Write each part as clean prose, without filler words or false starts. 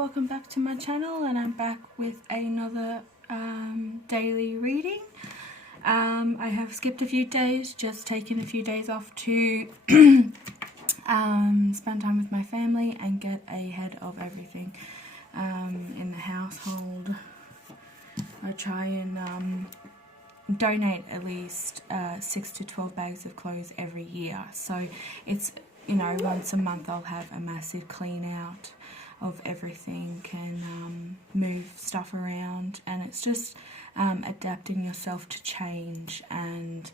welcome back to my channel, and I'm back with another daily reading. I have skipped a few days, just taken a few days off to spend time with my family and get ahead of everything in the household. I try and donate at least 6 to 12 bags of clothes every year, so it's, you know, once a month I'll have a massive clean out of everything and move stuff around, and it's just adapting yourself to change and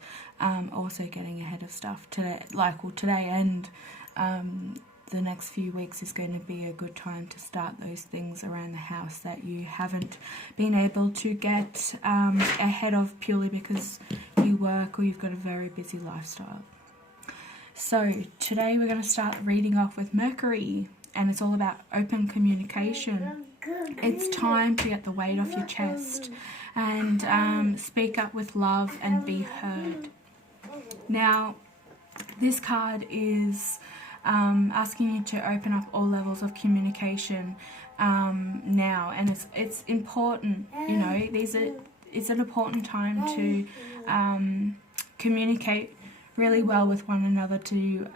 also getting ahead of stuff today. Today and the next few weeks is going to be a good time to start those things around the house that you haven't been able to get ahead of purely because you work or you've got a very busy lifestyle. So today we're going to start reading off with Mercury, and it's all about open communication. It's time to get the weight off your chest and speak up with love and be heard. Now, this card is asking you to open up all levels of communication now, and it's important. You know, it's an important time to communicate really well with one another, to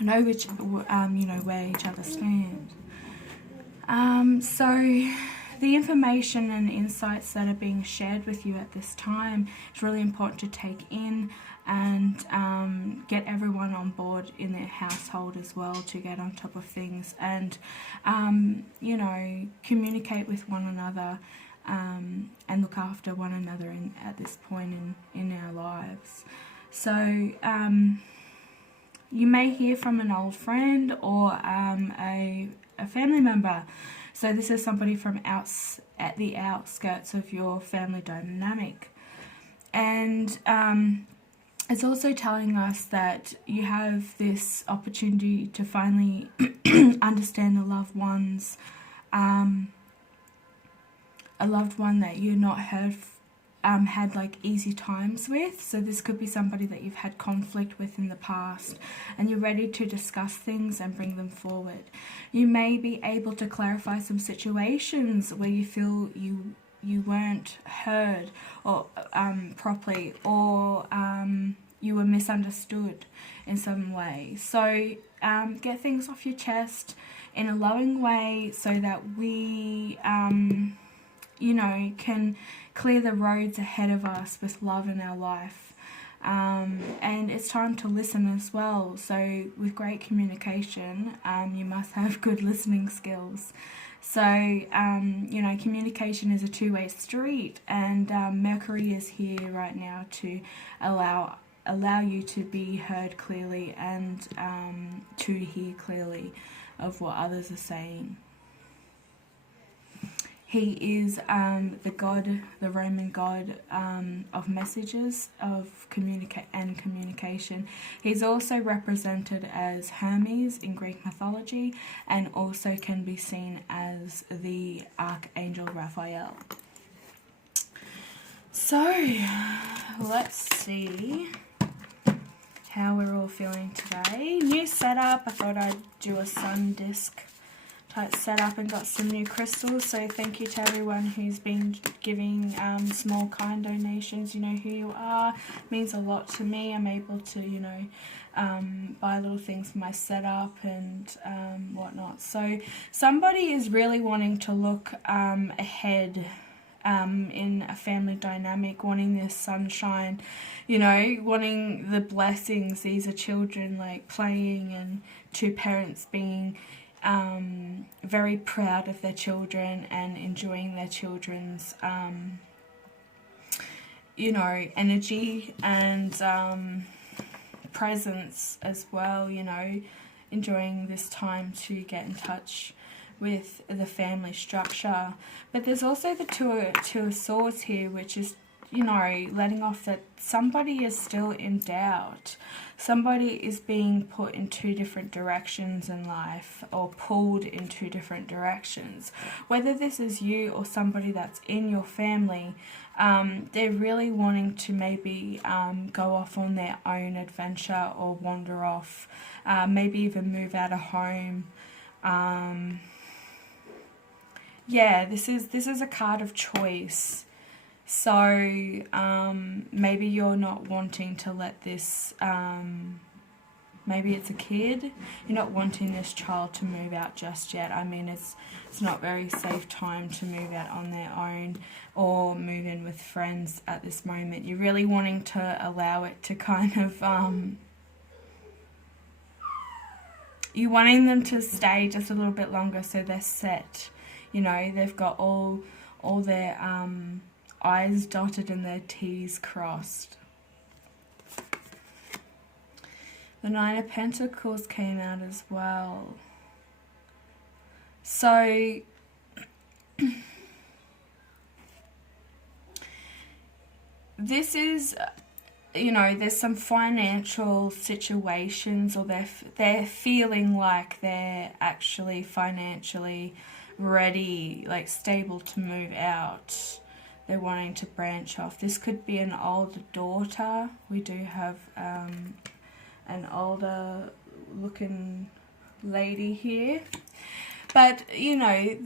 know which where each other stand. So the information and insights that are being shared with you at this time is really important to take in and get everyone on board in their household as well, to get on top of things and communicate with one another and look after one another at this point in our lives. So you may hear from an old friend or a family member. So this is somebody from at the outskirts of your family dynamic. And it's also telling us that you have this opportunity to finally understand a loved one that you're not had like easy times with. So this could be somebody that you've had conflict with in the past, and you're ready to discuss things and bring them forward. You may be able to clarify some situations where you feel you weren't heard or properly, or you were misunderstood in some way. So get things off your chest in a loving way so that we can clear the roads ahead of us with love in our life. And it's time to listen as well. So with great communication, you must have good listening skills. So, communication is a two-way street, and Mercury is here right now to allow you to be heard clearly and to hear clearly of what others are saying. He is the Roman god of messages, of communication. He's also represented as Hermes in Greek mythology, and also can be seen as the Archangel Raphael. So, let's see how we're all feeling today. New setup. I thought I'd do a sun disc type setup and got some new crystals. So thank you to everyone who's been giving small kind donations. You know who you are. It means a lot to me. I'm able to buy little things for my setup and whatnot. So somebody is really wanting to look ahead in a family dynamic, wanting this sunshine, wanting the blessings. These are children like playing, and two parents being very proud of their children and enjoying their children's energy and presence as well, enjoying this time to get in touch with the family structure. But there's also the two of swords here, which is letting off that somebody is still in doubt. Somebody is being put in two different directions in life, or pulled in two different directions. Whether this is you or somebody that's in your family, they're really wanting to maybe go off on their own adventure or wander off, maybe even move out of home, Yeah, this is a card of choice. So maybe you're not wanting to let this, maybe it's a kid, you're not wanting this child to move out just yet. I mean, it's not very safe time to move out on their own or move in with friends at this moment. You're really wanting to allow it to kind of, you're wanting them to stay just a little bit longer so they're set. You know, they've got all their I's dotted and their T's crossed. The Nine of Pentacles came out as well. So this is, you know, there's some financial situations, or they're feeling like they're actually financially ready, like stable to move out. They're wanting to branch off. This could be an older daughter. We do have an older looking lady here. But, you know,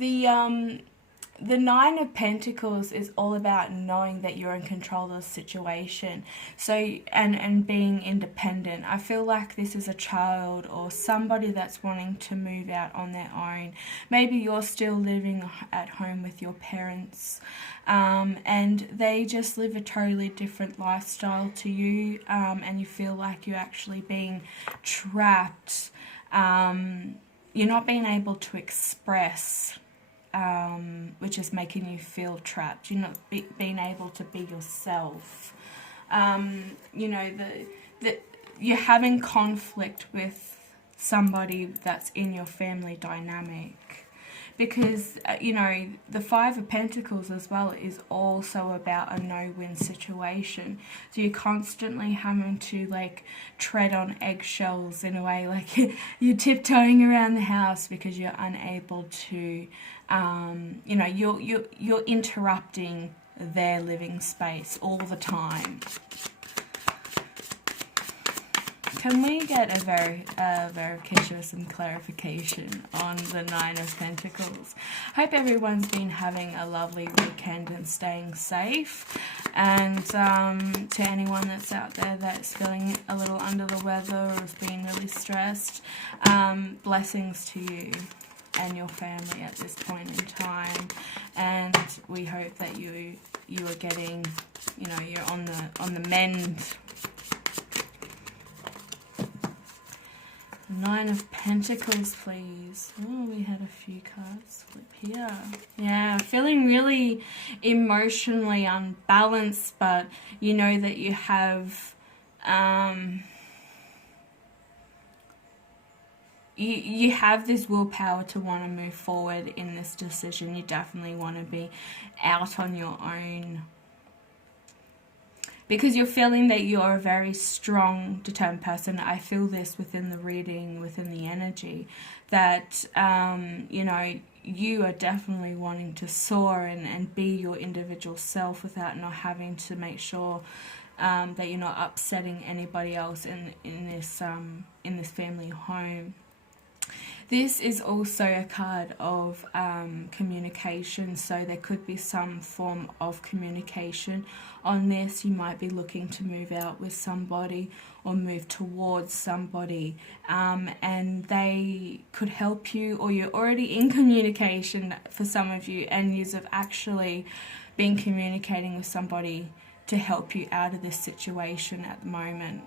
the Nine of Pentacles is all about knowing that you're in control of the situation. So, and being independent. I feel like this is a child or somebody that's wanting to move out on their own. Maybe you're still living at home with your parents, and they just live a totally different lifestyle to you, and you feel like you're actually being trapped. You're not being able to express, which is making you feel trapped. You're not being able to be yourself. You know, you're having conflict with somebody that's in your family dynamic. Because, you know, the Five of Pentacles as well is also about a no-win situation. So you're constantly having to, like, tread on eggshells in a way. Like, you're tiptoeing around the house because you're unable to, you know, you're interrupting their living space all the time. Can we get a verification or some clarification on the Nine of Pentacles? Hope everyone's been having a lovely weekend and staying safe. And to anyone that's out there that's feeling a little under the weather or is being really stressed, blessings to you and your family at this point in time. And we hope that you are getting, you know, you're on the mend. Nine of Pentacles, please. Oh, we had a few cards flip here. Yeah, feeling really emotionally unbalanced, but you know that you have, you have this willpower to want to move forward in this decision. You definitely want to be out on your own, because you're feeling that you're a very strong, determined person. I feel this within the reading, within the energy, that, you know, you are definitely wanting to soar and be your individual self without not having to make sure that you're not upsetting anybody else in this family home. This is also a card of communication, so there could be some form of communication on this. You might be looking to move out with somebody or move towards somebody, and they could help you, or you're already in communication for some of you, and you've actually been communicating with somebody to help you out of this situation at the moment.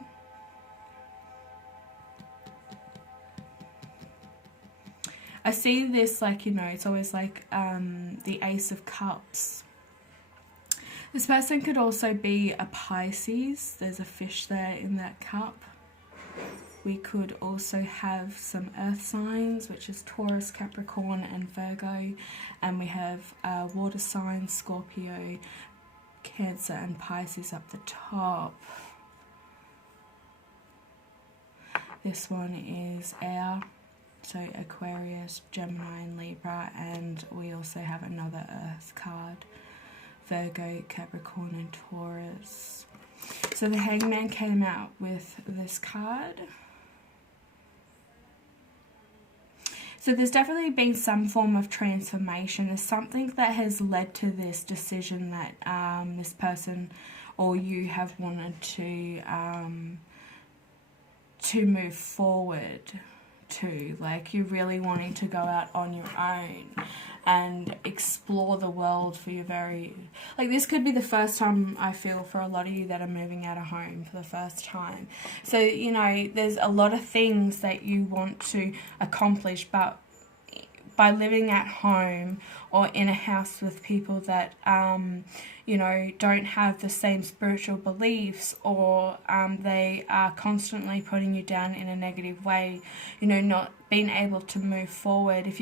I see this like, you know, it's always like the Ace of Cups. This person could also be a Pisces. There's a fish there in that cup. We could also have some earth signs, which is Taurus, Capricorn and Virgo. And we have water signs, Scorpio, Cancer and Pisces up the top. This one is air. So Aquarius, Gemini and Libra, and we also have another Earth card, Virgo, Capricorn and Taurus. So the Hangman came out with this card. So there's definitely been some form of transformation. There's something that has led to this decision that this person or you have wanted to move forward to. Like, you're really wanting to go out on your own and explore the world for your very... Like, this could be the first time, I feel, for a lot of you that are moving out of home for the first time. So, you know, there's a lot of things that you want to accomplish, but by living at home or in a house with people that, you know, don't have the same spiritual beliefs, or they are constantly putting you down in a negative way, you know, not being able to move forward. If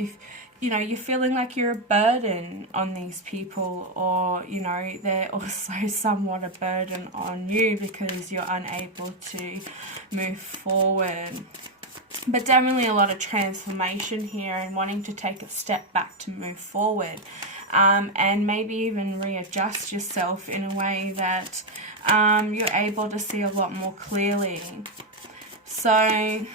you know, you're feeling like you're a burden on these people, or, you know, they're also somewhat a burden on you because you're unable to move forward. But definitely a lot of transformation here, and wanting to take a step back to move forward, and maybe even readjust yourself in a way that you're able to see a lot more clearly. So,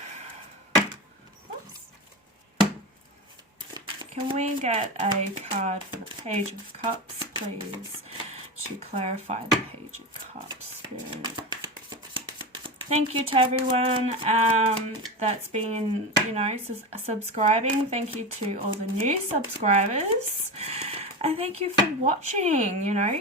can we get a card for the Page of Cups, please, to clarify the Page of Cups, Spirit? Thank you to everyone that's been, you know, subscribing. Thank you to all the new subscribers. And thank you for watching, you know.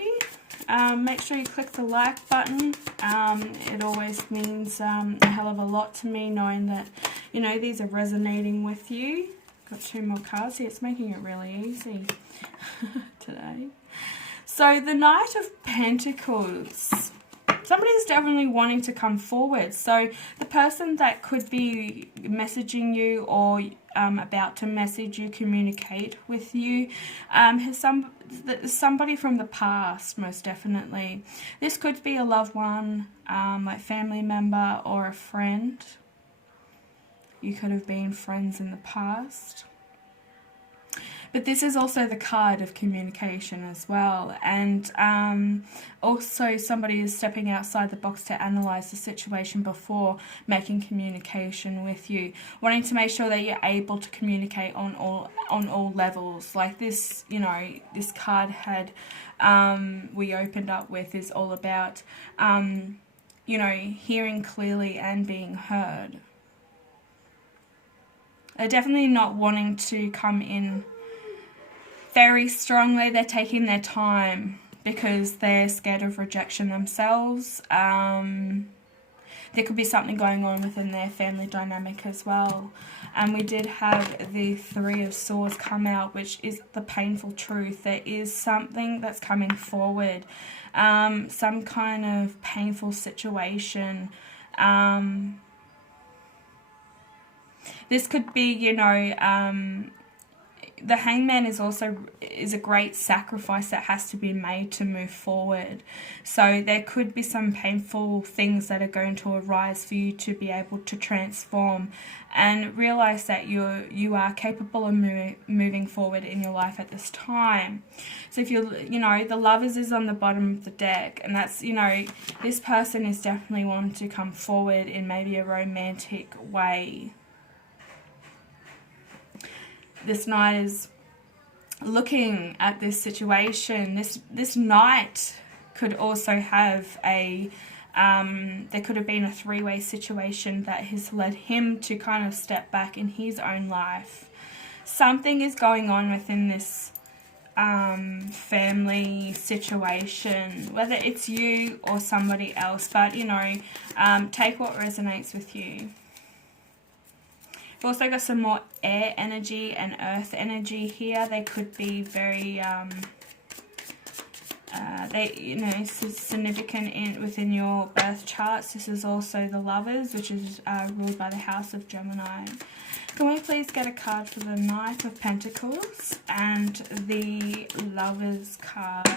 Make sure you click the like button. It always means a hell of a lot to me, knowing that, you know, these are resonating with you. Got 2 more cards here. It's making it really easy today. So, the Knight of Pentacles. Somebody's definitely wanting to come forward. So the person that could be messaging you or about to message you, communicate with you, has somebody from the past, most definitely. This could be a loved one, like family member or a friend. You could have been friends in the past. But this is also the card of communication as well. And also somebody is stepping outside the box to analyze the situation before making communication with you. Wanting to make sure that you're able to communicate on all levels. Like this, you know, this card had, we opened up with, is all about, you know, hearing clearly and being heard. They're definitely not wanting to come in very strongly. They're taking their time because they're scared of rejection themselves. There could be something going on within their family dynamic as well. And we did have the 3 of Swords come out, which is the painful truth. There is something that's coming forward, some kind of painful situation. This could be, you know, the Hangman is a great sacrifice that has to be made to move forward. So there could be some painful things that are going to arise for you to be able to transform and realize that you are capable of moving forward in your life at this time. So if you know, the Lovers is on the bottom of the deck, and that's, you know, this person is definitely wanting to come forward in maybe a romantic way. This Knight is looking at this situation. This Knight could also have a, there could have been a 3-way situation that has led him to kind of step back in his own life. Something is going on within this family situation, whether it's you or somebody else, but, you know, take what resonates with you. We've also got some more air energy and earth energy here. They could be very, you know, this is significant within your birth charts. This is also the Lovers, which is ruled by the House of Gemini. Can we please get a card for the Knight of Pentacles and the Lovers card?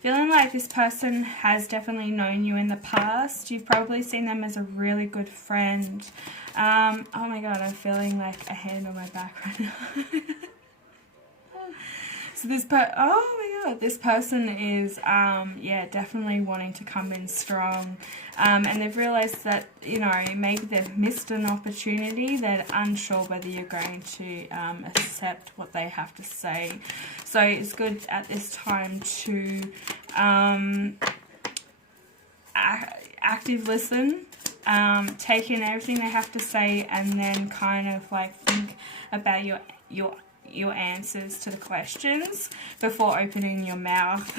Feeling like this person has definitely known you in the past. You've probably seen them as a really good friend. Oh my god, I'm feeling like a hand on my back right now. So this oh my god, this person is yeah, definitely wanting to come in strong, and they've realized that, you know, maybe they've missed an opportunity. They're unsure whether you're going to accept what they have to say. So it's good at this time to active listen, take in everything they have to say, and then kind of like think about your answers to the questions before opening your mouth.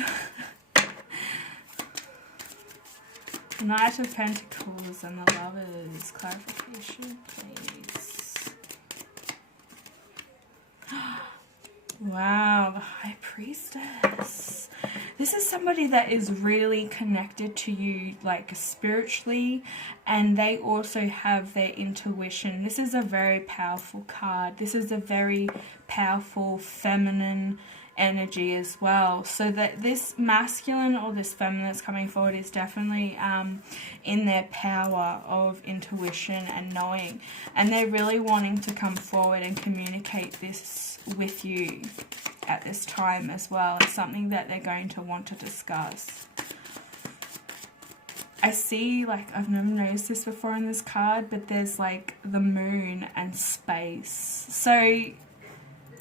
Knight of Pentacles and the Lovers. Clarification, please. Wow, the High Priestess. This is somebody that is really connected to you, like spiritually, and they also have their intuition. This is a very powerful card. This is a very powerful feminine energy as well. So that this masculine or this feminine that's coming forward is definitely in their power of intuition and knowing. And they're really wanting to come forward and communicate this with you at this time as well. It's something that they're going to want to discuss. I see, like, I've never noticed this before in this card, but there's like the moon and space. So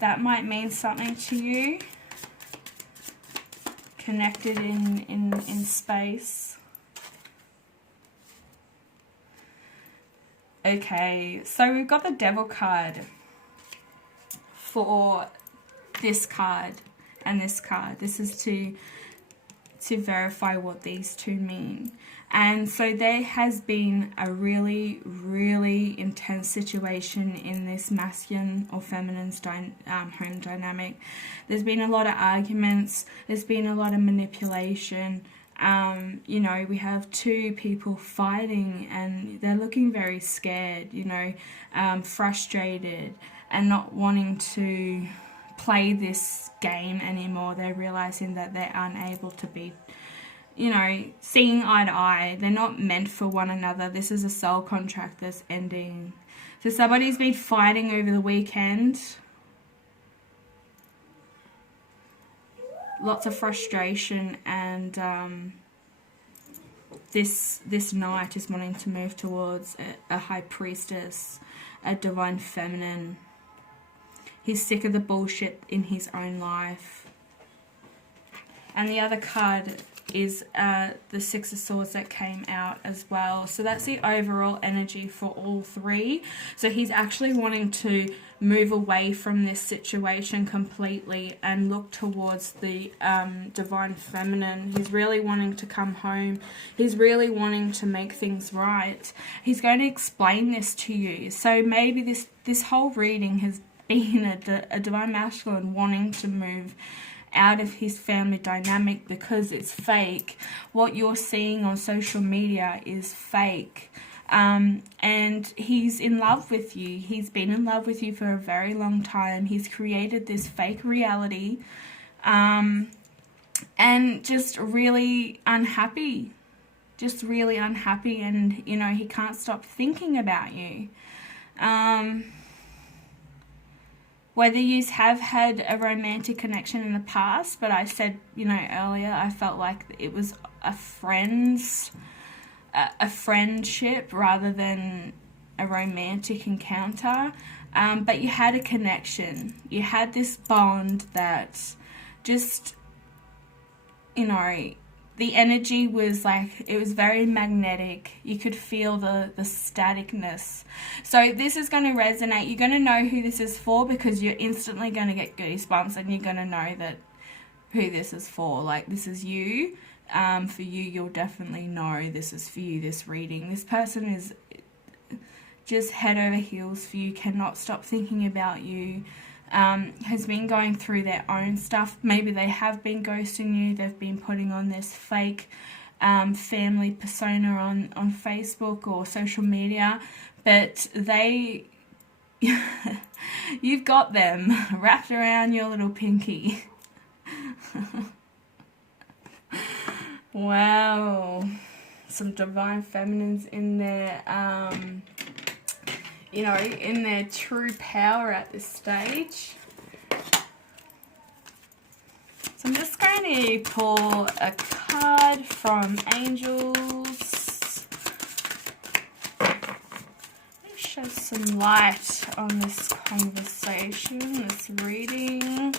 that might mean something to you. Connected in space. Okay, so we've got the Devil card for this card and this card. This is to verify what these two mean. And so there has been a really, really intense situation in this masculine or feminine home dynamic. There's been a lot of arguments. There's been a lot of manipulation. You know, we have two people fighting and they're looking very scared, you know, frustrated and not wanting to play this game anymore. They're realizing that they're unable to be, you know, seeing eye to eye. They're not meant for one another. This is a soul contract that's ending. So somebody's been fighting over the weekend. Lots of frustration, and this knight is wanting to move towards a high priestess, a divine feminine. He's sick of the bullshit in his own life. And the other card is the Six of Swords that came out as well. So that's the overall energy for all three. So he's actually wanting to move away from this situation completely and look towards the divine feminine. He's really wanting to come home. He's really wanting to make things right. He's going to explain this to you. So maybe this whole reading has been a divine masculine wanting to move out of his family dynamic because it's fake. What you're seeing on social media is fake. And he's in love with you. He's been in love with you for a very long time. He's created this fake reality, and just really unhappy. Just really unhappy, and, you know, he can't stop thinking about you. Whether you have had a romantic connection in the past, but I said, you know, earlier, I felt like it was a friendship rather than a romantic encounter. But you had a connection. You had this bond that just, you know, the energy was like, it was very magnetic. You could feel the staticness. So this is going to resonate. You're going to know who this is for because you're instantly going to get goosebumps, and you're going to know that who this is for. Like, this is you. For you, you'll definitely know this is for you, this reading. This person is just head over heels for you, cannot stop thinking about you. Has been going through their own stuff. Maybe they have been ghosting you. They've been putting on this fake family persona on Facebook or social media, but you've got them wrapped around your little pinky. Wow, some divine feminines in there. You know, in their true power at this stage. I'm just going to pull a card from Angels. Let's shed some light on this conversation, this reading.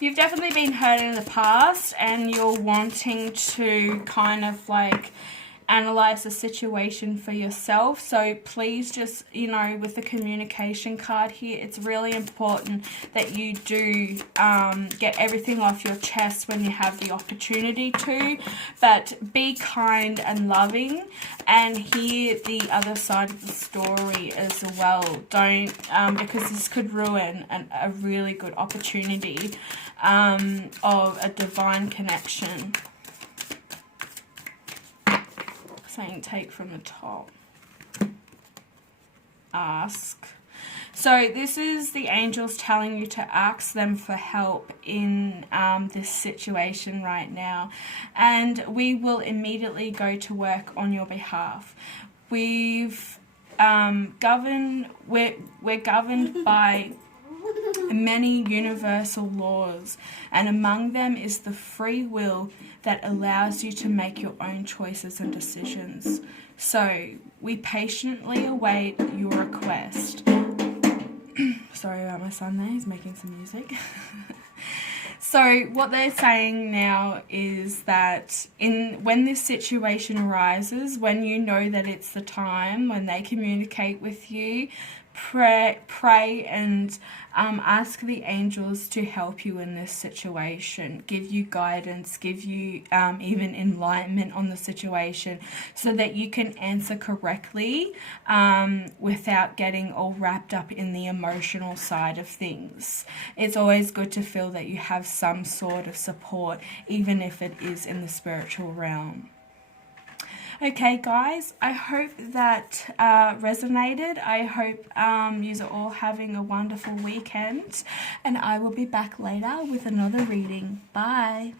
You've definitely been hurt in the past and you're wanting to kind of like analyze the situation for yourself. So please just, you know, with the communication card here, it's really important that you do get everything off your chest when you have the opportunity to, but be kind and loving and hear the other side of the story as well. Don't, because this could ruin a really good opportunity of a divine connection. Saying take from the top. Ask. So this is the angels telling you to ask them for help in this situation right now, and we will immediately go to work on your behalf. We're governed by many universal laws, and among them is the free will that allows you to make your own choices and decisions. So we patiently await your request. Sorry about my son there, he's making some music. So what they're saying now is that when this situation arises, when you know that it's the time, when they communicate with you, pray and ask the angels to help you in this situation, give you guidance, give you even enlightenment on the situation so that you can answer correctly without getting all wrapped up in the emotional side of things. It's always good to feel that you have some sort of support, even if it is in the spiritual realm. Okay guys, I hope that resonated. I hope you are all having a wonderful weekend, and I will be back later with another reading. Bye.